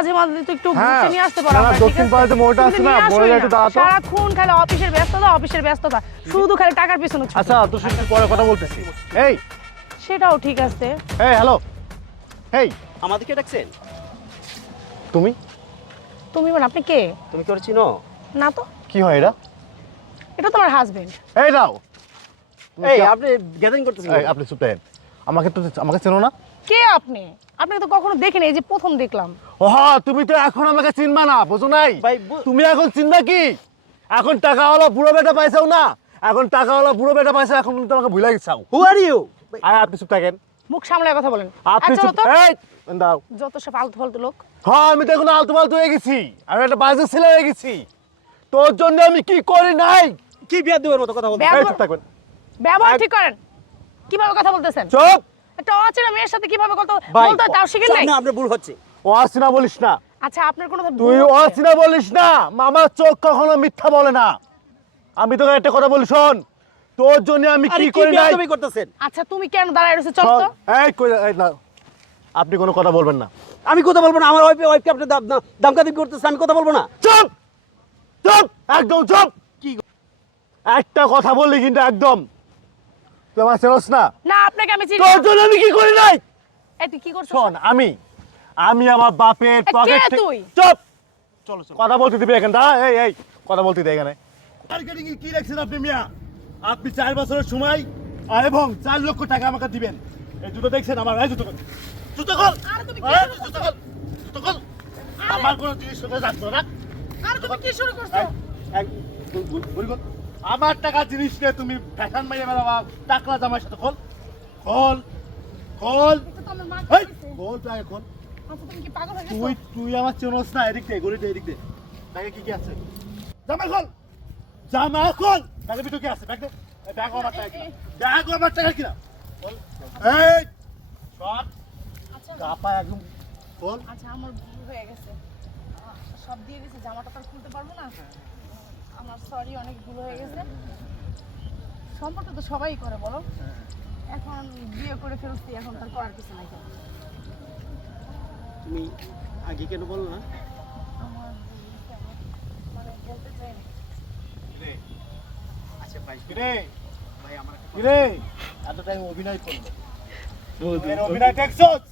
মাঝে মাঝে তো একটু ঘুরতে নিয়ে আসতে পারো আমরা, ঠিক দক্ষিণ আছে? পাড়াতে মোড়টা আছে না, মোড়ে একটু দাঁড়াতো। সারাক্ষণ খালি অফিসের ব্যস্ততা, শুধু খালি টাকার পিছনে ছুটো। আচ্ছা তোর সাথে পরে কথা বলতেছি। এই সেটাও ঠিক আছে। এই হ্যালো, এই আমাদেরকে ডাকছেন? তুমি তুমি মানে আপনি কে? তুমি কি ওর চিনো? না তো, কি হয় এটা? এটা তোমার হাজবেন্ড। এই নাও। এই আপনি গ্যাদারিং করতেছেন? এই আপনি চুপ থাকেন। আমাকে চেনো না? কে আপনি? আপনাকে তো কখনো দেখিনি, এই যে প্রথম দেখলাম। ও হ্যাঁ, তুমি তো এখন আমাকে চিনবা না, বুঝো নাই? ভাই, তুমি এখন চিনবা কি? এখন টাকাওয়ালা বুড়ো বেটা পাইছাও না, এখন টাকাওয়ালা বুড়ো বেটা পাইছা, এখন তুমি তোমাকে ভুলে গেছাও। হু আর ইউ? আর আপনি চুপ থাকেন। মুখ সামলায় কথা বলেন। আপনি আচ্ছা চুপ। তো এই দাও। যত সব আলতু ফালতু লোক। হ্যাঁ আমি তো এখন আলতু ফালতু হয়ে গেছি, আমি একটা বাজে ছেলে হয়ে গেছি। তোর জন্য আমি কি করি নাই? কি বিয়া দেওয়ার মতো কথা বলতে? ব্যবহার- এই চুপ থাকবেন। ব্যবহার ঠিক করেন। কিভাবে কথা বলতেছেন? চুপ। একটা অচেনা মেয়ের সাথে কিভাবে কথা ভাই, বলতে হয় তাও শিখেন নাই? না আপনার ভুল হচ্ছে। ও আসিনা বলিস না, আচ্ছা আপনার কোনো তুই ও আসিনা বলিস না। মামার চোখ কখনো মিথ্যা বলে না। আমি তোকে একটা কথা বলি, শোন, তোর জন্য আমি আরে কি কি করি নাই? বিয়া করতেছেন? আচ্ছা তুমি কেন দাঁড়ায় রয়েছো? চল তো। এই কই, এই না, আপনি কোনো কথা বলবেন না। আমি কথা বলবো না? আমার ওয়াইফকে আপনি দামকাদি করতেছেন, আমি কথা বলবো না? চুপ চুপ, একদম চুপ। কি একটা কথা বললি কিন্তু একদম, তুই আমার চেনস না। না আপনাকে আমি চিনি তোর না। জন্য আমি কি করি নাই? এই তুই কি করছিস? শোন, আমি আমার বাপের কে পকেট তুই? চুপ। চলো কথা বলতে দিবি এখানে, দা। এই কথা বলতে দে এখানে। মার্কেটিং এ কি রাখছেন আপনি মিয়া? আপনি 4 বছরের সময় আর এবং 4 লক্ষ টাকা আমাকে দিবেন। এই জুতো দেখছেন আমার? এই জুতো কল, জুতো কল, আরে তুমি কি এই শুরু জুতো কল, জুতো কল। আমার কোনো জিনিস তোকে রাখবো না। আরে তুমি কি শুরু করছো? আমার টাকা জিনিস নিয়ে তুমি ফ্যাশন মাইয়া বেড়াবা, টাকলা জামার সাথে খোল খোল খোল। এটা তো আমার মা এই করেছে। খোল টাকা খোল। আচ্ছা তুমি কি পাগল হয়ে গেছো? তুই আমার চেনস না। এদিক দে, গলিতে এদিক দে। ব্যাগে কি কি আছে? জামা খোল, জামা খোল। ব্যাগের ভিতরে কি আছে? ব্যাগ দে। এই ব্যাগ আমার টাকা কিনা, ব্যাগ আমার টাকা কিনা। খোল। এই সব আচ্ছা চাপা একদম খোল। আচ্ছা আমার ভুল হয়ে গেছে। সব দিয়ে দিয়েছি, জামাটা তো আর খুলতে পারবো না। আমার সরি, অনেক ভুল হয়ে গেছে। সম্পর্ক তো সবাই করে বলো। এখন বিয়ে করে ফেলছি, এখন তার করার কিছু নাই। তুমি আগে কেন বলো না? আমার ভুল হয়েছে, মানে বলতে চাই না। আচ্ছা ভাই, কিরে ভাই আমার কিরে, এত টাইম অভিনয় করলো। এর অভিনয় দেখছস?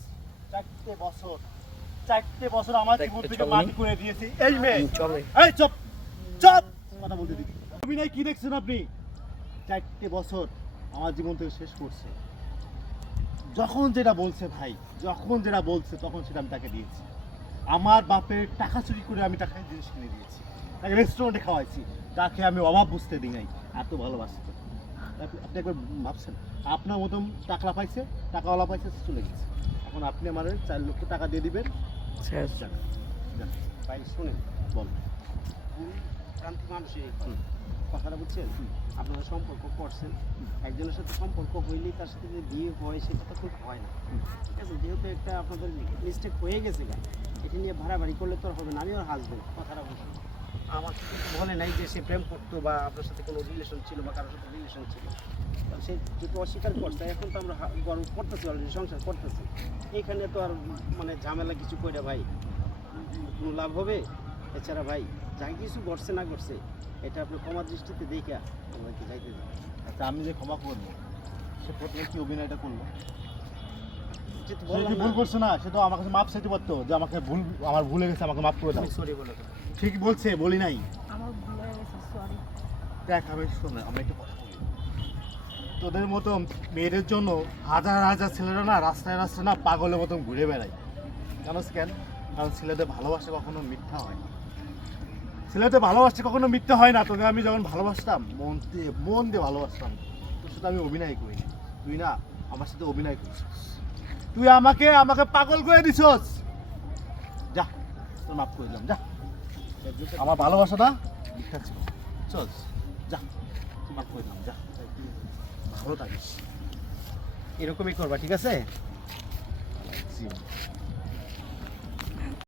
4 বছর আমার জীবন থেকে মাটি করে দিয়েছি এই মেয়ে। চলে। এই চুপ চুপ, কথা বলতে দিবি। অভিনয় কি দেখছেন আপনি? 4 বছর আমার জীবন থেকে শেষ করছে। যখন যেটা বলছে ভাই, যখন যেটা বলছে তখন সেটা আমি তাকে দিয়েছি। আমার বাপের টাকা চুরি করে আমি টাকায় জিনিস কিনে দিয়েছি, তাকে রেস্টুরেন্টে খাওয়াইছি, তাকে আমি অভাব বুঝতে দিই নাই। এত ভালোবাসি তো। আপনি একবার ভাবছেন, আপনার মতন টাকা পাইছে, টাকাওয়ালা পাইছে, চলে গেছে। এখন আপনি আমার 4 লক্ষ টাকা দিয়ে দিবেন। যান, যান। ভাই শুনেন, বল। প্রান্তিক মানুষের এই কথা। কথাটা বুঝছেন? আপনারা সম্পর্ক করছেন, একজনের সাথে সম্পর্ক হইলেই তার সাথে যে বিয়ে হয় সেটা তো খুব হয় না। ঠিক আছে, যেহেতু একটা আপনাদের মিস্টেক হয়ে গেছে গা, এটা নিয়ে ভাড়াবাড়ি করলে তো আর হবে না। আমি ওর হাসবেন্ড, কথাটা বুঝুন। আমার কিন্তু বলে নাই যে সে প্রেম করতো বা আপনার সাথে কোনো রিলেশন ছিল বা কারোর সাথে রিলেশন ছিল। সে যেহেতু অস্বীকার করছে, এখন তো আমরা গর্ব করতেছি, অলরেডি সংসার করতেছি। এইখানে তো আর মানে ঝামেলা কিছু করে ভাই কোনো লাভ হবে? এছাড়া ভাই যা কিছু করছে না করছে এটা আপনার ক্ষমা দৃষ্টিতে দেখে আমাকে যাইতে দিন। আচ্ছা আমি যে ক্ষমা করবো, সে প্রথমে কি অভিনয়টা করলো? এটা তো সে বললাম কি না। ভুল করছে না? সে তো আমার কাছে মাপ চাইতে পারতো যে আমাকে আমার ভুলে গেছে, আমাকে মাফ করে দাও। সরি বলে দেন। ঠিক বলছে, বলি নাই। আমার ভুল হয়ে গেছে, সরি। দেখ আমি শোন, আমরা একটু কথা বলি। তোদের মতো মেয়েদের জন্য হাজার হাজার ছেলেরা না রাস্তায় রাস্তায় না পাগলের মতন ঘুরে বেড়ায়। জানোস কেন? কারণ ছেলেদের ভালোবাসা কখনো মিথ্যা হয় না। ছেলেদের ভালোবাসা কখনো মিথ্যা হয় না। তোকে আমি যখন ভালোবাসতাম, মন দিয়ে ভালোবাসতাম। তোর সাথে আমি অভিনয় করি। তুই না আমার সাথে অভিনয় করছিস। তুই আমাকে পাগল করে দিছস। যা, তোর মাফ করে দিলাম, যা। আমার ভালোবাসাটা মিথ্যা ছিল। চল যা, মাফ করে দিলাম, যা। ভালো থাকিস। এরকমই করবা, ঠিক আছে? জি।